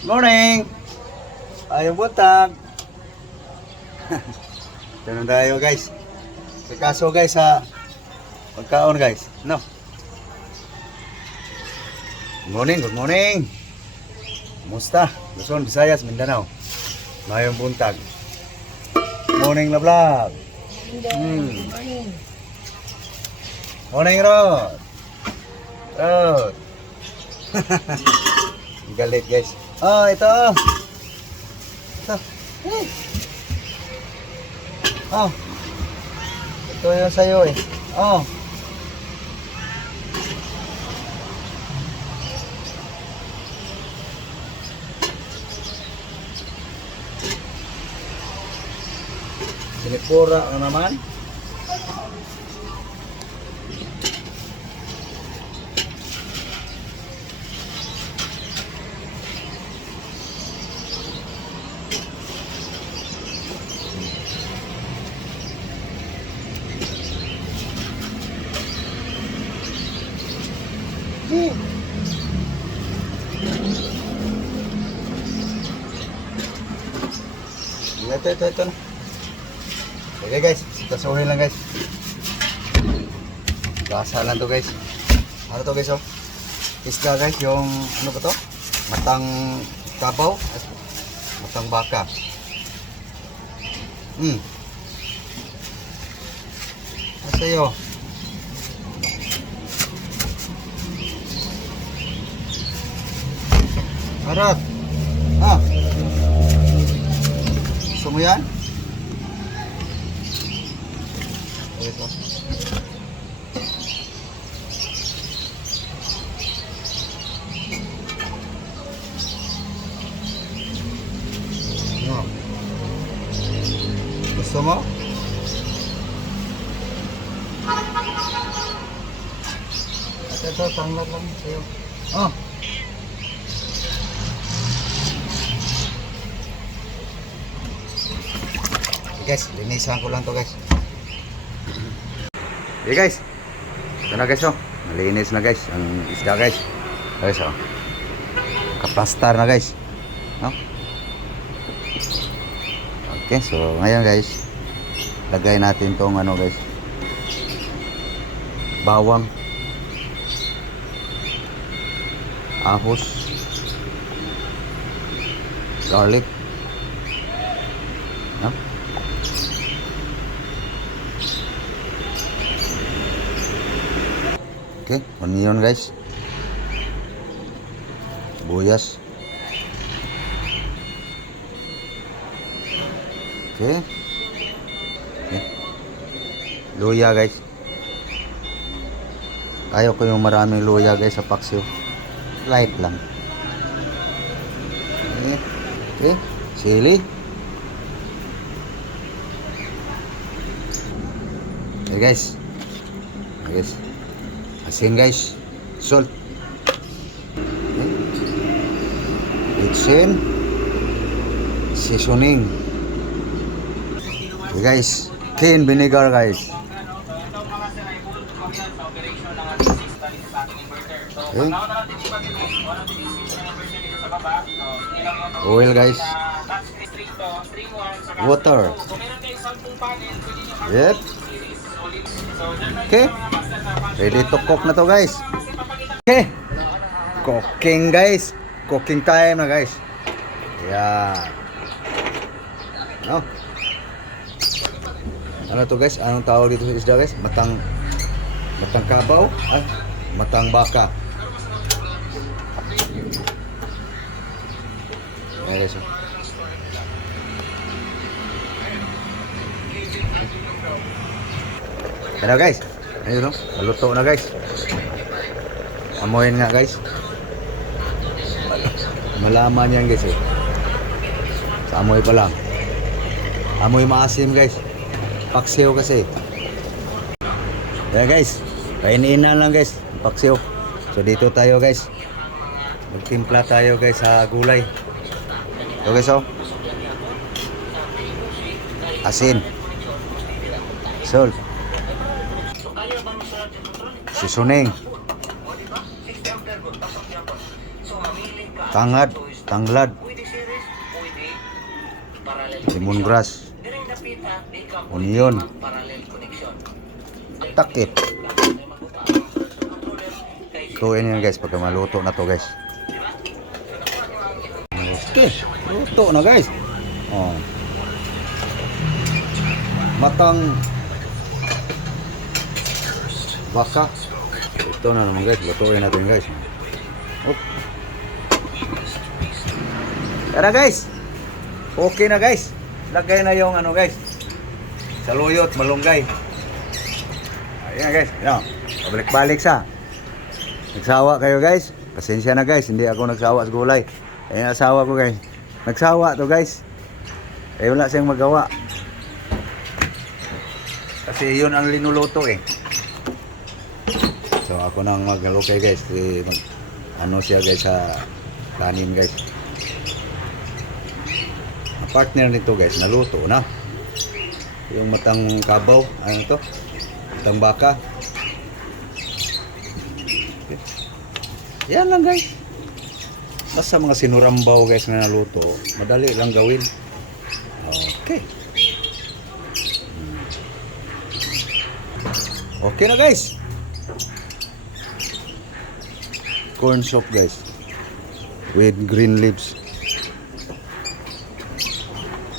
Morning! Ayong buntag! Ganun tayo guys. Kaso guys sa pagkaon guys. No? Good morning, good morning! Kumusta? Luzon, Visayas, Mindanao. Mayong buntag. Morning na vlog! Morning Rod! Rod! Galit guys. Oh, ito. Ito. Oh. Ito yung sayo eh. Oh. Sinipura na naman. Ito na. Okay guys, tasuhin lang guys. Gasa lang to guys. Ano to guys oh? Isda guys, yung ano ba to? Matang kabaw, matang baka. Asayo. Harap. Ah. Gusto mo yan? Ito. No. Gusto mo? Ito, tanggal lang sa'yo. Oh. Guys, linisan ko lang to guys. Okay guys, ito na guys oh, malinis na guys ang isda guys. Guys oh, kaplastar na guys, no? Okay, so ngayon guys, lagay natin tong ano guys, bawang, ahos, garlic, no? Okay, onion guys, sibuyas, okay, luya guys. Ayaw ko yung maraming luya guys sa paksiw, light lang. Okay, sili, okay guys, asin guys, salt, okay. Bitsin, seasoning, okay guys, clean vinegar guys, okay. Oil guys, water, yep. Okay, ready to cook na to guys. Okay, cooking guys, cooking time na guys. Yeah. No. Ano to guys? Anong tawag dito sa isda guys? Matang kabaw? Ay, matang baka. Ayan guys. Ano guys? Ayun no? Maluto na guys. Amoyin nga guys. Malaman yan guys eh. Sa amoy pa lang. Amoy maasim guys. Paksiw kasi. Kaya guys, painiin na lang guys. Paksiw. So dito tayo guys. Magtimpla tayo guys sa gulay. So guys oh. Asin. Salt. Seasoning. Tangad. tanglad, lemongrass, onion, takip. Lutuin yan guys pagka maluto na to guys. Okay, luto na guys. Oh. Matang baka. Ito na naman guys, lutuin natin guys. Oh. Tara guys. Okay na guys. Lagay na yung ano guys. Saluyot, malunggay. Ayan guys. Ayan. Balik-balik sa. Nagsawa kayo guys. Pasensya na guys, hindi ako nagsawa sa gulay. Ayan asawa ko guys. Nagsawa to guys. Eh wala siyang magawa. Kasi yun ang linuluto eh. So ako nang mag-alokay guys. Ano siya guys sa kanin guys. Ang partner nito guys, naluto na. Yung matang kabaw, ano to? Matang baka. Yan lang guys. Basta mga sinurambaw guys na naluto, madali lang gawin. Okay. Okay na guys. Corn soup guys. With green leaves.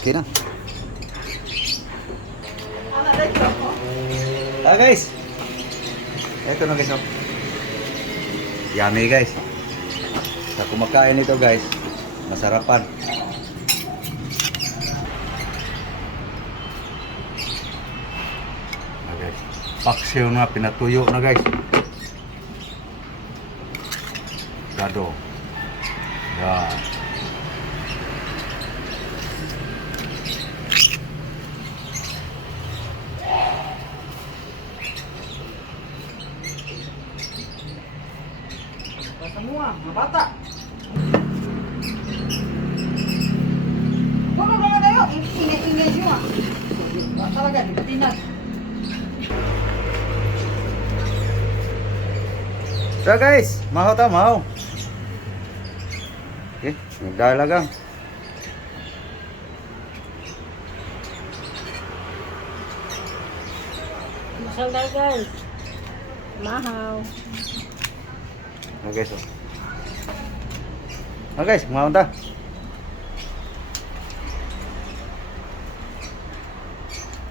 Okay na. Guys. Ito na guys. Oh. Yummy guys. Sa kumakain ito guys, masarapan. Okay. Paksiw na, pinatuyo na guys. Gado. Yan. Semua, mga bata. Kung mga tayo, ingay-ingay siya. Talaga, di patinas. So guys, maho ta, maho. Okay, nagdalagang. Masalda guys. Mahaw. Okay, so. Okay, guys, maho ta.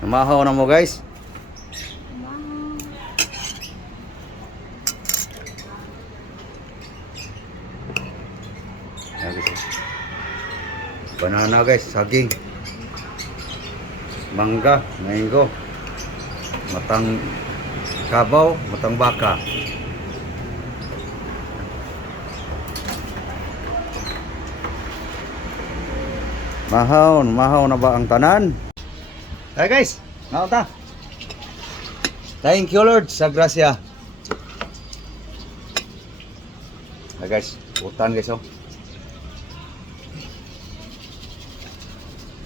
Maho na mo guys. Banana guys, saging, mangga, mango, matang kabaw, matang baka. Mahaw na ba ang tanan? Hey guys, mahaw ta. Thank you Lord sa grasya. Hey guys, utan guys oh.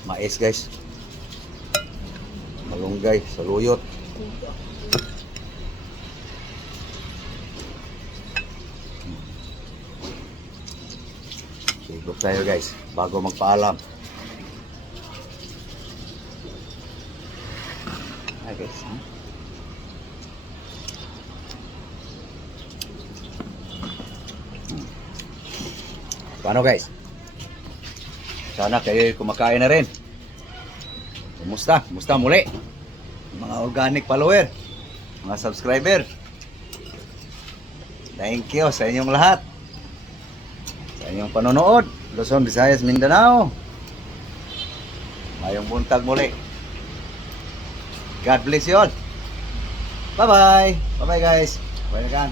Mais guys, malunggay, saluyot. Sigop tayo guys, bago magpaalam. Hi guys. Paano guys? Sana kayo kumakain na rin. Kumusta? Kumusta muli? Mga organic follower, mga subscriber. Thank you sa inyong lahat. Sa inyong panonood. Luzon, Visayas, Mindanao. Mayong buntag muli. God bless you all. Bye-bye. Bye-bye guys. Bye-bye.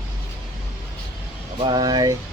Bye-bye.